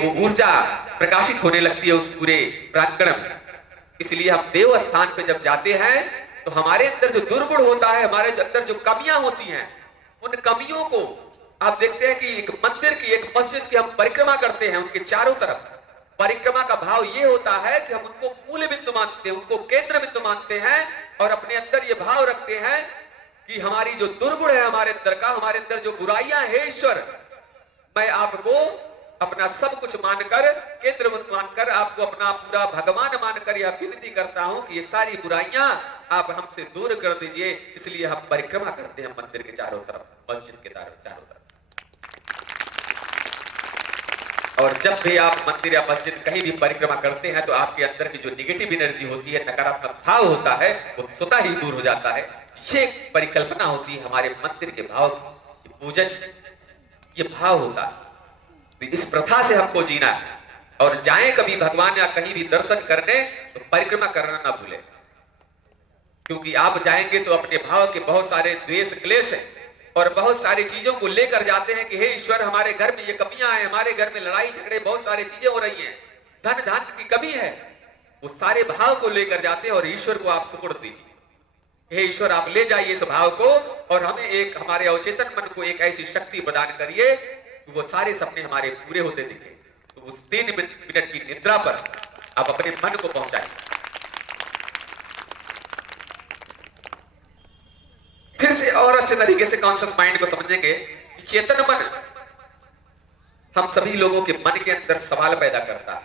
वो ऊर्जा प्रकाशित होने लगती है उस पूरे प्रांगण में। इसलिए हम देव स्थान पे जब जाते हैं तो हमारे अंदर जो दुर्गुण होता है, हमारे अंदर जो कमियां होती हैं, उन कमियों को आप देखते हैं कि एक मंदिर की, एक मस्जिद की हम परिक्रमा करते हैं, उनके चारों तरफ परिक्रमा का भाव ये होता है कि हम उनको मूल बिंदु मानते हैं, उनको केंद्र बिंदु मानते हैं और अपने अंदर ये भाव रखते हैं कि हमारी जो दुर्गुण है हमारे अंदर का, हमारे अंदर जो बुराइयां है, ईश्वर मैं आपको अपना सब कुछ मानकर, केंद्र मानकर, आपको अपना पूरा भगवान मानकर यह विनती करता हूं कि ये सारी बुराइयां आप हमसे दूर कर दीजिए। इसलिए हम परिक्रमा करते हैं मंदिर के चारों तरफ, मस्जिद के चारों तरफ। और जब भी आप मंदिर या मस्जिद कहीं भी परिक्रमा करते हैं तो आपके अंदर की जो निगेटिव एनर्जी होती है, नकारात्मक भाव होता है, वो स्वतः ही दूर हो जाता है। ये परिकल्पना होती है हमारे मंदिर के भाव की, पूजन ये भाव होता है। तो इस प्रथा से हमको जीना है। और जाएं कभी भगवान या कहीं भी दर्शन करने तो परिक्रमा करना ना भूले, क्योंकि आप जाएंगे तो अपने भाव के बहुत सारे द्वेष क्लेश है और बहुत सारी चीजों को लेकर जाते हैं कि हे ईश्वर हमारे घर में ये कमियां हैं, हमारे घर में लड़ाई झगड़े, बहुत सारी चीजें हो रही हैं, धन धान्य की कमी है। वो सारे भाव को लेकर जाते हैं और ईश्वर को आप सुपुर्द दीजिए। हे ईश्वर आप ले जाइए इस भाव को और हमें एक, हमारे अवचेतन मन को एक ऐसी शक्ति प्रदान करिए कि वो सारे सपने हमारे पूरे होते दिखे। तो उस 3 मिनट की निद्रा पर आप अपने मन को पहुंचाइए। फिर से और अच्छे तरीके से कॉन्शियस माइंड को समझेंगे कि चेतन मन हम सभी लोगों के मन के अंदर सवाल पैदा करता है।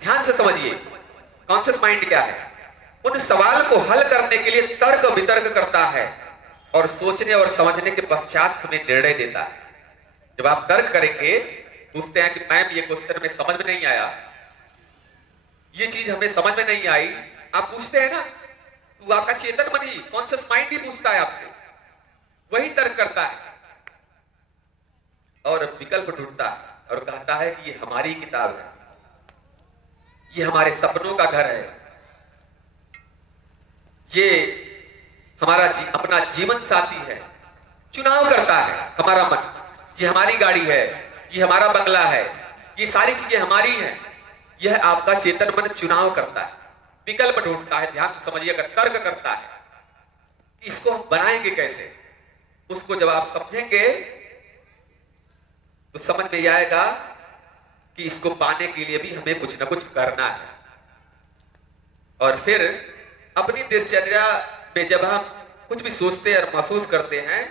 ध्यान से समझिए कॉन्शियस माइंड क्या है। उन सवाल को हल करने के लिए तर्क वितर्क करता है और सोचने और समझने के पश्चात हमें निर्णय देता है। जब आप तर्क करेंगे, पूछते हैं कि मैम ये क्वेश्चन में समझ में नहीं आया, ये चीज हमें समझ में नहीं आई, आप पूछते हैं ना, तो आपका चेतन मन ही, कॉन्शियस माइंड ही पूछता है आपसे, वही तर्क करता है और विकल्प ढूंढता है और कहता है कि ये हमारी किताब है, ये हमारे सपनों का घर है, ये हमारा अपना जीवन साथी है। चुनाव करता है हमारा मन, ये हमारी गाड़ी है, ये हमारा बंगला है, ये सारी चीजें हमारी हैं। यह आपका चेतन मन चुनाव करता है, विकल्प ढूंढता है। ध्यान से समझिएगा, तर्क करता है इसको हम बनाएंगे कैसे। उसको जब आप समझेंगे तो समझ में आएगा कि इसको पाने के लिए भी हमें कुछ ना कुछ करना है। और फिर अपनी दिनचर्या में जब हम कुछ भी सोचते और महसूस करते हैं,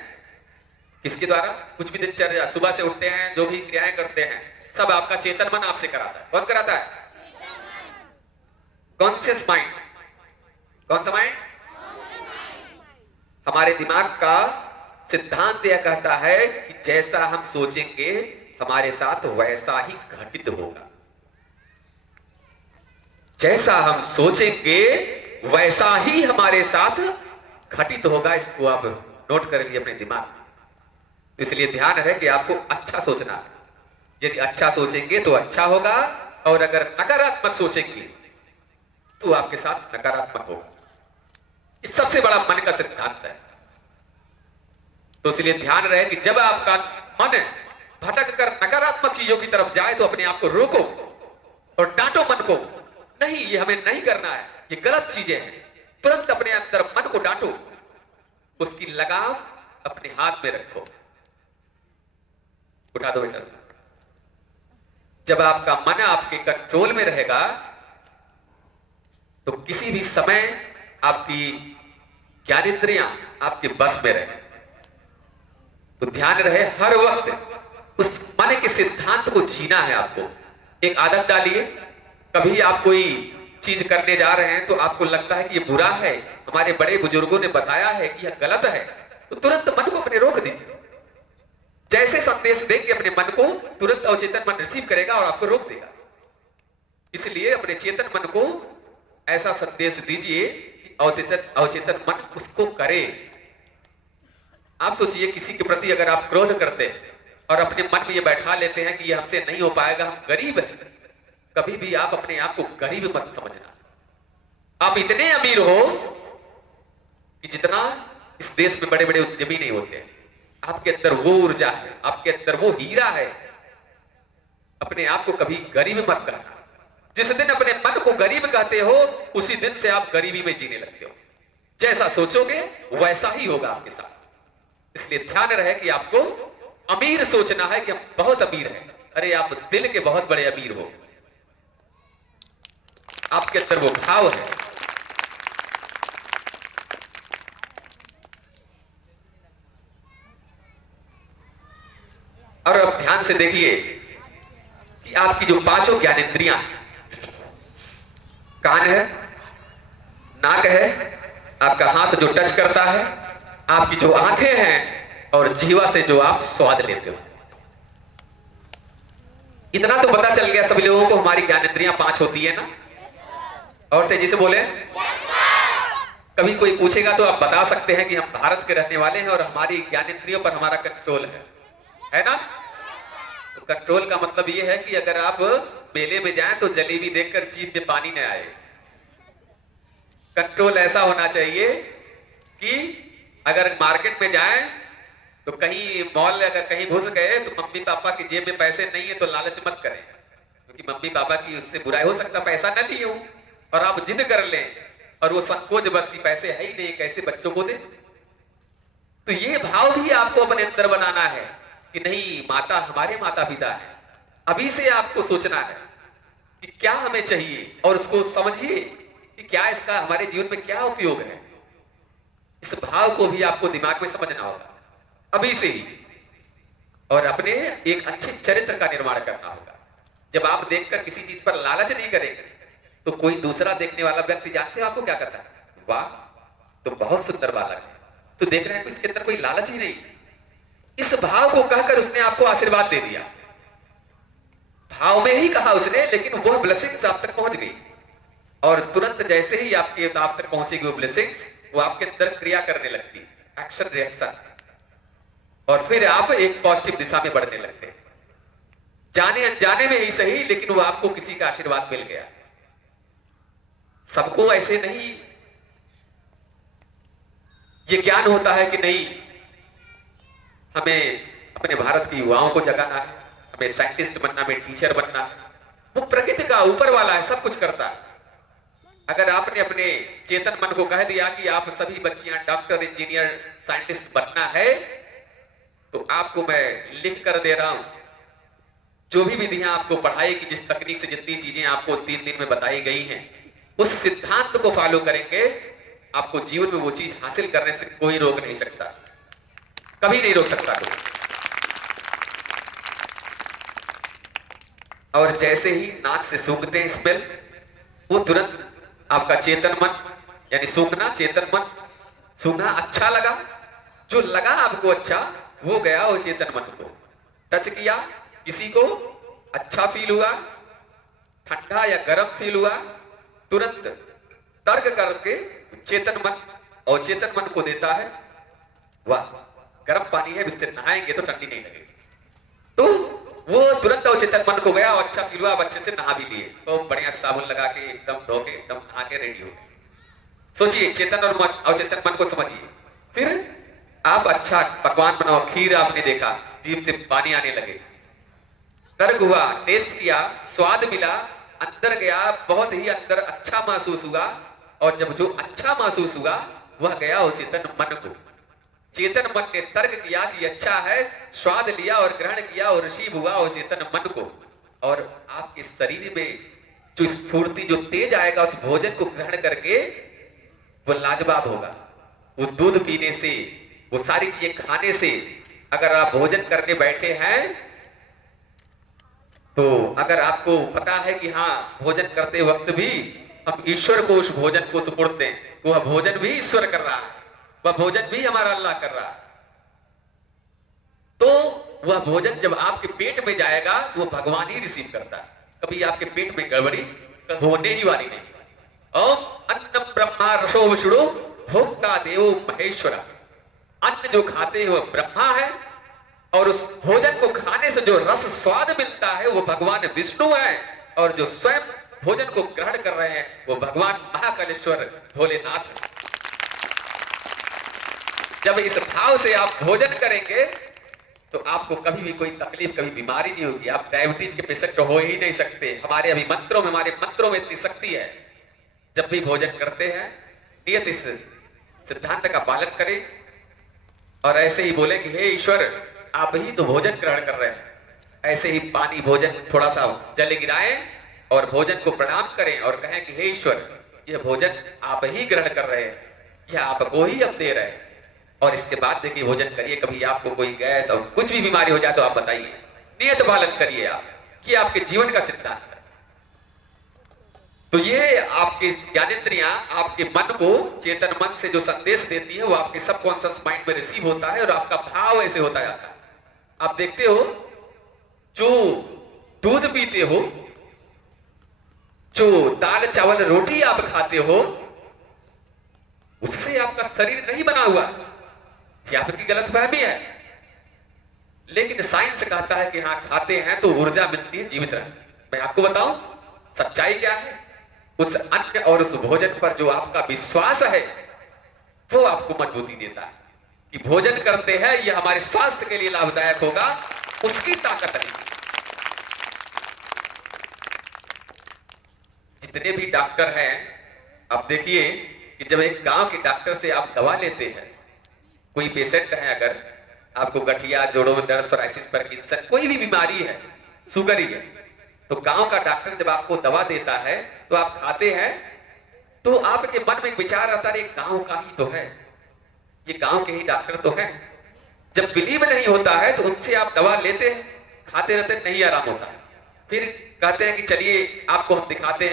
किसके द्वारा, कुछ भी दिनचर्या, सुबह से उठते हैं, जो भी क्रियाएं करते हैं, सब आपका चेतन मन आपसे कराता है। कौन कराता है? Conscious mind. कौन सा माइंड? हमारे दिमाग का सिद्धांत यह कहता है कि जैसा हम सोचेंगे हमारे साथ वैसा ही घटित होगा। जैसा हम सोचेंगे वैसा ही हमारे साथ घटित होगा। इसको आप नोट कर लीजिए अपने दिमाग में। इसलिए ध्यान है कि आपको अच्छा सोचना है। यदि अच्छा सोचेंगे तो अच्छा होगा, और अगर नकारात्मक सोचेंगे तो आपके साथ नकारात्मक होगा। ये सबसे बड़ा मन का सिद्धांत है। तो इसलिए ध्यान रहे कि जब आपका मन भटक कर नकारात्मक चीजों की तरफ जाए तो अपने आप को रोको और डांटो मन को, नहीं ये हमें नहीं करना है, ये गलत चीजें हैं। तुरंत अपने अंदर मन को डांटो, उसकी लगाम अपने हाथ में रखो। उठा दो बेटा। जब आपका मन आपके कंट्रोल में रहेगा तो किसी भी समय आपकी ज्ञानेंद्रियां आपके बस में रहे। तो ध्यान रहे हर वक्त उस मन के सिद्धांत को जीना है आपको। एक आदत डालिए, कभी आप कोई चीज करने जा रहे हैं तो आपको लगता है कि ये बुरा है, हमारे बड़े बुजुर्गों ने बताया है कि यह गलत है, तो तुरंत मन को अपने रोक दीजिए। जैसे संदेश देंगे अपने मन को, तुरंत अवचेतन मन रिसीव करेगा और आपको रोक देगा। इसलिए अपने चेतन मन को ऐसा संदेश दीजिए कि अवचेतन मन उसको करे। आप सोचिए किसी के प्रति अगर आप क्रोध करते हैं और अपने मन में ये बैठा लेते हैं कि ये हमसे नहीं हो पाएगा, हम गरीब हैं, कभी भी आप अपने आप को गरीब मत समझना। आप इतने अमीर हो कि जितना इस देश में बड़े बड़े उद्यमी नहीं होते। आपके अंदर वो ऊर्जा है, आपके अंदर वो हीरा है। अपने आप को कभी गरीब मत कहना। जिस दिन अपने मन को गरीब कहते हो उसी दिन से आप गरीबी में जीने लगते हो। जैसा सोचोगे वैसा ही होगा आपके साथ। इसलिए ध्यान रहे कि आपको अमीर सोचना है कि हम बहुत अमीर हैं। अरे आप दिल के बहुत बड़े अमीर हो, आपके अंदर वो भाव है। और अब ध्यान से देखिए कि आपकी जो पांचों ज्ञानेंद्रियां, कान है, नाक है, आपका हाथ जो टच करता है, आपकी जो आंखें हैं और जीवा से जो आप स्वाद लेते हो, इतना तो पता चल गया सभी लोगों को हमारी ज्ञानेंद्रियां पांच होती है ना। और तेजी से बोले। कभी कोई पूछेगा तो आप बता सकते हैं कि हम भारत के रहने वाले हैं और हमारी ज्ञानेंद्रियों पर हमारा कंट्रोल है ना। तो कंट्रोल का मतलब ये है कि अगर आप मेले में जाएं तो जलेबी देखकर जीभ में पानी न आए। कंट्रोल ऐसा होना चाहिए कि अगर मार्केट में जाएं तो कहीं मॉल अगर कहीं घुस गए तो मम्मी पापा की जेब में पैसे नहीं है तो लालच मत करें, क्योंकि मम्मी पापा की उससे बुराई हो सकता, पैसा न लिए हो और आप जिद कर लें और वो संकोच बस की पैसे है ही नहीं, कैसे बच्चों को दे। तो ये भाव भी आपको अपने अंदर बनाना है कि नहीं, माता हमारे माता पिता है। अभी से आपको सोचना है कि क्या हमें चाहिए और उसको समझिए कि क्या इसका हमारे जीवन में क्या उपयोग है। इस भाव को भी आपको दिमाग में समझना होगा अभी से ही, और अपने एक अच्छे चरित्र का निर्माण करना होगा। जब आप देखकर किसी चीज पर लालच नहीं करेंगे तो कोई दूसरा देखने वाला व्यक्ति जानते हो आपको क्या कहता है? वाह, तो बहुत सुंदर बालक है, तो देख रहे हैं इसके अंदर कोई लालच ही नहीं। इस भाव को कहकर उसने आपको आशीर्वाद दे दिया। भाव में ही कहा उसने, लेकिन वह ब्लेसिंग्स आप तक पहुंच गई और तुरंत जैसे ही आपके आप तक पहुंचेगी वो ब्लेसिंग्स, वो आपके अंदर क्रिया करने लगती है, एक्शन रिएक्शन, और फिर आप एक पॉजिटिव दिशा में बढ़ने लगते हैं। जाने अनजाने में ही सही, लेकिन वो आपको किसी का आशीर्वाद मिल गया। सबको ऐसे नहीं ये ज्ञान होता है कि नहीं हमें अपने भारत के युवाओं को जगाना है, हमें साइंटिस्ट बनना, हमें टीचर बनना है। वो प्रकृति का ऊपर वाला है, सब कुछ करता है। अगर आपने अपने चेतन मन को कह दिया कि आप सभी बच्चियां डॉक्टर, इंजीनियर, साइंटिस्ट बनना है, तो आपको मैं लिख कर दे रहा हूं, जो भी विधियां आपको पढ़ाई की, जिस तकनीक से जितनी चीजें आपको 3 दिन में बताई गई हैं, उस सिद्धांत को फॉलो करेंगे, आपको जीवन में वो चीज हासिल करने से कोई रोक नहीं सकता, कभी नहीं रोक सकता कोई। और जैसे ही नाक से सूंघते हैं स्मेल, वो तुरंत आपका चेतन मन, यानी सूंघना, चेतन मन, सूंघना अच्छा लगा, जो लगा आपको अच्छा वो गया वो चेतन मन को टच किया, किसी को अच्छा फील हुआ, ठंडा या गर्म फील हुआ, तुरंत तर्क करके चेतन मन और चेतन मन को देता है, वाह गर्म पानी है, इससे नहाएंगे तो ठंडी नहीं लगेगी। तो वो तुरंत अवचेतन मन को गया और अच्छा फील हुआ, अब अच्छे से नहा भी लिए, तो बढ़िया साबुन लगा के एकदम धो के एकदम नहा के रेडी हो गए। सोचिए, चेतन और अवचेतन मन को समझिए। फिर आप अच्छा पकवान बनाओ, खीर आपने देखा, जीभ से पानी आने लगे, तर्क हुआ, टेस्ट किया, स्वाद मिला, अंदर गया, बहुत ही अंदर अच्छा महसूस हुआ, और जब जो अच्छा महसूस हुआ वह गया अवचेतन मन को। चेतन मन ने तर्क किया कि अच्छा है, स्वाद लिया और ग्रहण किया और रिसीव हुआ और चेतन मन को, और आपके शरीर में जो स्फूर्ति, जो तेज आएगा उस भोजन को ग्रहण करके, वो लाजवाब होगा। वो दूध पीने से, वो सारी चीजें खाने से, अगर आप भोजन करने बैठे हैं तो अगर आपको पता है कि हाँ भोजन करते वक्त भी हम ईश्वर को उस भोजन को सुपुर्द दें, वह भोजन भी ईश्वर कर रहा है, वह भोजन भी हमारा अल्लाह कर रहा है, तो वह भोजन जब आपके पेट में जाएगा तो वह भगवान ही रिसीव करता है। कभी आपके पेट में गड़बड़ी होने ही वाली नहीं। ओम अन्नम ब्रह्मा रसो विष्णु भोक्ता देवो महेश्वर। अन्न जो खाते हैं वह ब्रह्मा है, और उस भोजन को खाने से जो रस स्वाद मिलता है वो भगवान विष्णु है, और जो स्वयं भोजन को ग्रहण कर रहे हैं वो भगवान महाकालेश्वर भोलेनाथ है। जब इस भाव से आप भोजन करेंगे तो आपको कभी भी कोई तकलीफ, कभी बीमारी नहीं होगी। आप डायबिटीज के पेशेंट हो ही नहीं सकते। हमारे अभी हमारे मंत्रों में इतनी शक्ति है। जब भी भोजन करते हैं नियत इस सिद्धांत का पालन करें और ऐसे ही बोले कि हे ईश्वर, आप ही तो भोजन ग्रहण कर रहे हैं। ऐसे ही पानी, भोजन, थोड़ा सा जल गिराएं और भोजन को प्रणाम करें और कहें कि हे ईश्वर, यह भोजन आप ही ग्रहण कर रहे हैं, यह आपको ही अब दे रहे हैं। और इसके बाद देखिए भोजन करिए। कभी आपको कोई गैस और कुछ भी बीमारी हो जाए तो आप बताइए, नियत पालन करिए आप, कि आपके जीवन का सिद्धांत है। तो ये आपके ज्ञानेंद्रियां आपके मन को, चेतन मन से जो संदेश देती है वो आपके सबकॉन्शियस माइंड में रिसीव होता है और आपका भाव ऐसे होता जाता है। आप देखते हो, जो दूध पीते हो, जो दाल चावल रोटी आप खाते हो, उससे आपका शरीर नहीं बना हुआ। ये आपकी गलतफहमी है। लेकिन साइंस कहता है कि हाँ, खाते हैं तो ऊर्जा मिलती है जीवित रहने। मैं आपको बताऊं सच्चाई क्या है। उस अन्न और उस भोजन पर जो आपका विश्वास है वो आपको मजबूती देता है कि भोजन करते हैं, यह हमारे स्वास्थ्य के लिए लाभदायक होगा। उसकी ताकत नहीं। जितने भी डॉक्टर हैं, आप देखिए कि जब एक गांव के डॉक्टर से आप दवा लेते हैं, कोई पेशेंट है, अगर आपको गठिया, जोड़ों में दर्द, सोराइसिस, पार्किंसन, कोई भी बीमारी है, शुगर ही है, तो गांव का डॉक्टर जब आपको दवा देता है तो आप खाते हैं तो आपके मन में एक विचार आता है, गांव का ही तो है, ये गांव के ही डॉक्टर तो है। जब बिलीव नहीं होता है तो उनसे आप दवा लेते हैं, खाते रहते, नहीं आराम होता। फिर कहते हैं कि चलिए आपको हम दिखाते हैं।